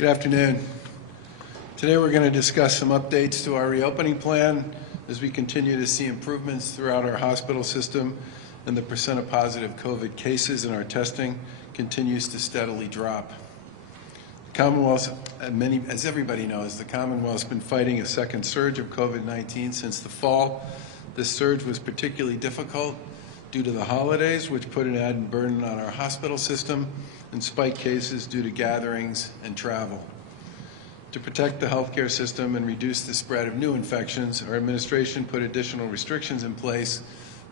Good afternoon. Today we're going to discuss some updates to our reopening plan as we continue to see improvements throughout our hospital system and the percent of positive COVID cases in our testing continues to steadily drop. The Commonwealth, as everybody knows, the Commonwealth's been fighting a second surge of COVID-19 since the fall. This surge was particularly difficult due to the holidays, which put an added burden on our hospital system, and spike cases due to gatherings and travel. To protect the healthcare system and reduce the spread of new infections, our administration put additional restrictions in place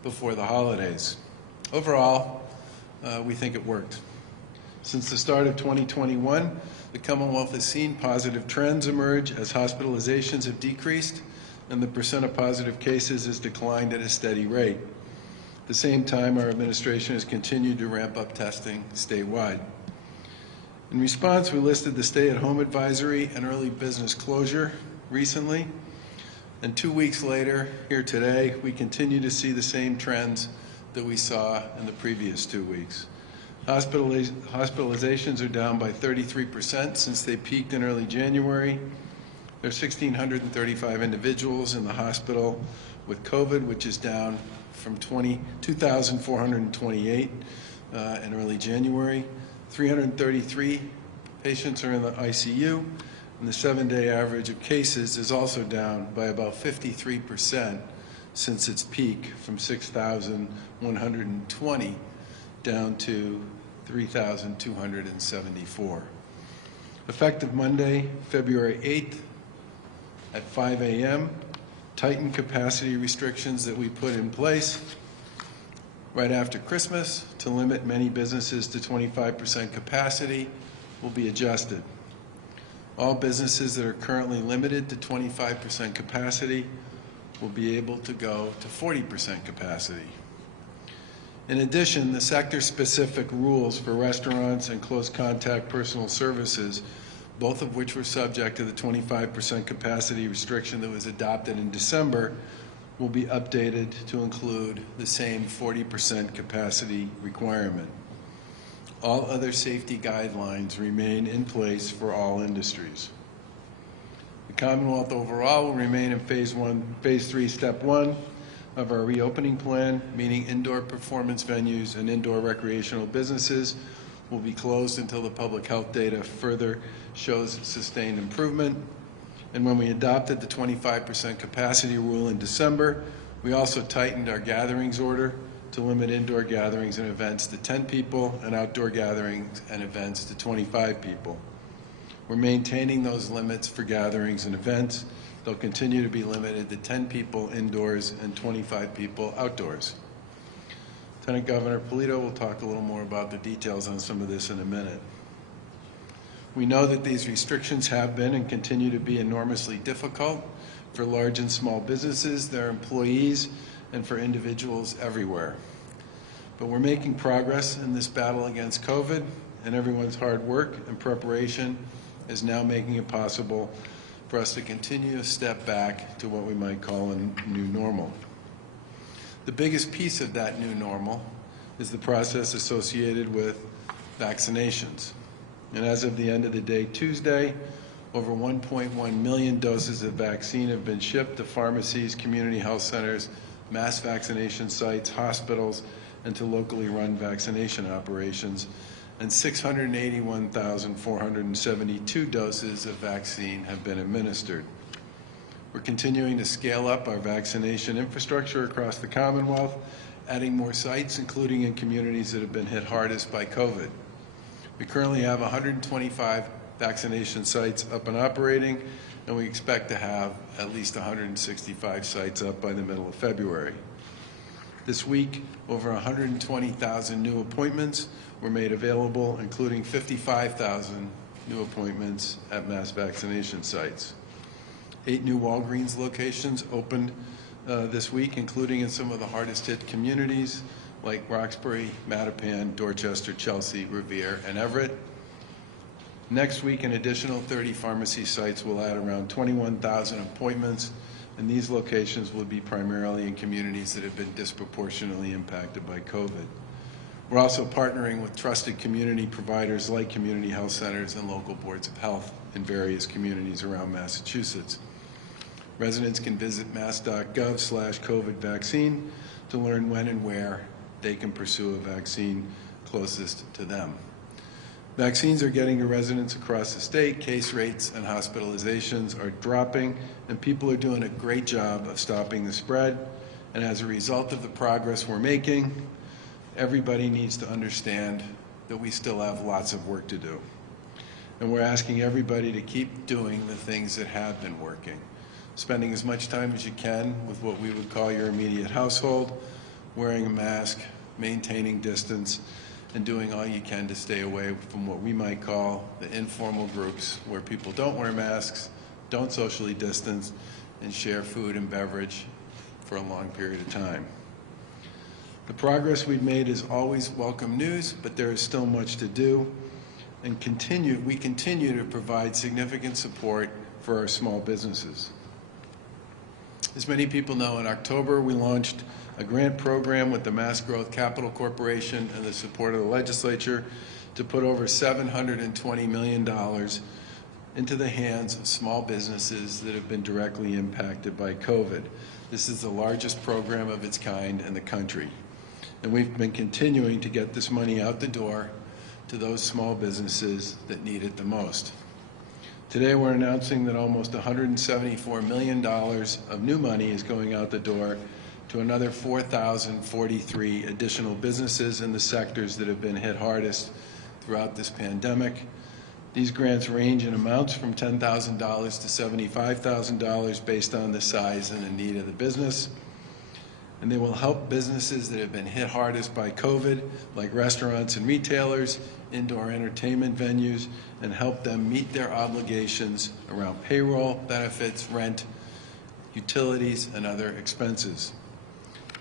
before the holidays. Overall, we think it worked. Since the start of 2021, the Commonwealth has seen positive trends emerge as hospitalizations have decreased and the percent of positive cases has declined at a steady rate. At the same time, our administration has continued to ramp up testing statewide. In response, we listed the stay-at-home advisory and early business closure recently, and 2 weeks later, here today, we continue to see the same trends that we saw in the previous 2 weeks. Hospitalizations are down by 33% since they peaked in early January. There are 1,635 individuals in the hospital with COVID, which is down from 2,428 in early January. 333 patients are in the ICU, and the 7-day average of cases is also down by about 53% since its peak, from 6,120 down to 3,274. Effective Monday, February 8th at 5 a.m., tightened capacity restrictions that we put in place right after Christmas to limit many businesses to 25% capacity will be adjusted. All businesses that are currently limited to 25% capacity will be able to go to 40% capacity. In addition, the sector-specific rules for restaurants and close contact personal services, both of which were subject to the 25% capacity restriction that was adopted in December, will be updated to include the same 40% capacity requirement. All other safety guidelines remain in place for all industries. The Commonwealth overall will remain in Phase 3, Step 1 of our reopening plan, meaning indoor performance venues and indoor recreational businesses will be closed until the public health data further shows sustained improvement. And when we adopted the 25% capacity rule in December, we also tightened our gatherings order to limit indoor gatherings and events to 10 people and outdoor gatherings and events to 25 people. We're maintaining those limits for gatherings and events. They'll continue to be limited to 10 people indoors and 25 people outdoors. Lieutenant Governor Polito will talk a little more about the details on some of this in a minute. We know that these restrictions have been and continue to be enormously difficult for large and small businesses, their employees, and for individuals everywhere. But we're making progress in this battle against COVID, and everyone's hard work and preparation is now making it possible for us to continue to step back to what we might call a new normal. The biggest piece of that new normal is the process associated with vaccinations. And as of the end of the day Tuesday, over 1.1 million doses of vaccine have been shipped to pharmacies, community health centers, mass vaccination sites, hospitals, and to locally run vaccination operations, and 681,472 doses of vaccine have been administered. We're continuing to scale up our vaccination infrastructure across the Commonwealth, adding more sites, including in communities that have been hit hardest by COVID. We currently have 125 vaccination sites up and operating, and we expect to have at least 165 sites up by the middle of February. This week, over 120,000 new appointments were made available, including 55,000 new appointments at mass vaccination sites. 8 new Walgreens locations opened this week, including in some of the hardest hit communities like Roxbury, Mattapan, Dorchester, Chelsea, Revere, and Everett. Next week, an additional 30 pharmacy sites will add around 21,000 appointments, and these locations will be primarily in communities that have been disproportionately impacted by COVID. We're also partnering with trusted community providers like community health centers and local boards of health in various communities around Massachusetts. Residents can visit mass.gov/COVID vaccine to learn when and where they can pursue a vaccine closest to them. Vaccines are getting to residents across the state. Case rates and hospitalizations are dropping, and people are doing a great job of stopping the spread. And as a result of the progress we're making, everybody needs to understand that we still have lots of work to do. And we're asking everybody to keep doing the things that have been working. Spending as much time as you can with what we would call your immediate household, wearing a mask, maintaining distance, and doing all you can to stay away from what we might call the informal groups where people don't wear masks, don't socially distance, and share food and beverage for a long period of time. The progress we've made is always welcome news, but there is still much to do, and we continue to provide significant support for our small businesses. As many people know, in October we launched a grant program with the Mass Growth Capital Corporation and the support of the legislature to put over $720 million into the hands of small businesses that have been directly impacted by COVID. This is the largest program of its kind in the country. And we've been continuing to get this money out the door to those small businesses that need it the most. Today we're announcing that almost $174 million of new money is going out the door to another 4,043 additional businesses in the sectors that have been hit hardest throughout this pandemic. These grants range in amounts from $10,000 to $75,000 based on the size and the need of the business. And they will help businesses that have been hit hardest by COVID, like restaurants and retailers, indoor entertainment venues, and help them meet their obligations around payroll, benefits, rent, utilities, and other expenses.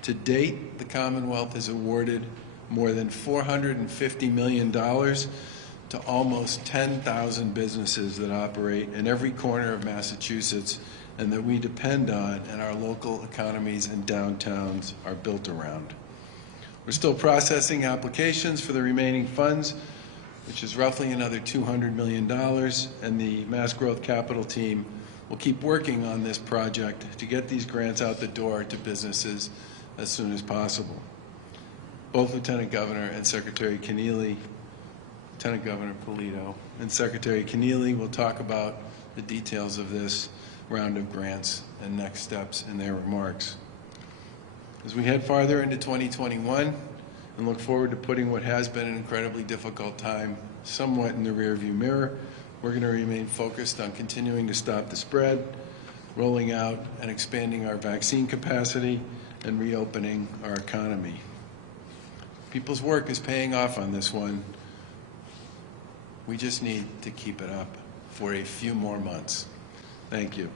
To date, the Commonwealth has awarded more than $450 million to almost 10,000 businesses that operate in every corner of Massachusetts and that we depend on and our local economies and downtowns are built around. We're still processing applications for the remaining funds, which is roughly another $200 million, and the Mass Growth Capital team will keep working on this project to get these grants out the door to businesses as soon as possible. Both Lieutenant Governor and Secretary Keneally, Lieutenant Governor Polito and Secretary Keneally will talk about the details of this round of grants and next steps in their remarks. As we head farther into 2021 and look forward to putting what has been an incredibly difficult time somewhat in the rearview mirror, we're going to remain focused on continuing to stop the spread, rolling out and expanding our vaccine capacity, and reopening our economy. People's work is paying off on this one. We just need to keep it up for a few more months. Thank you.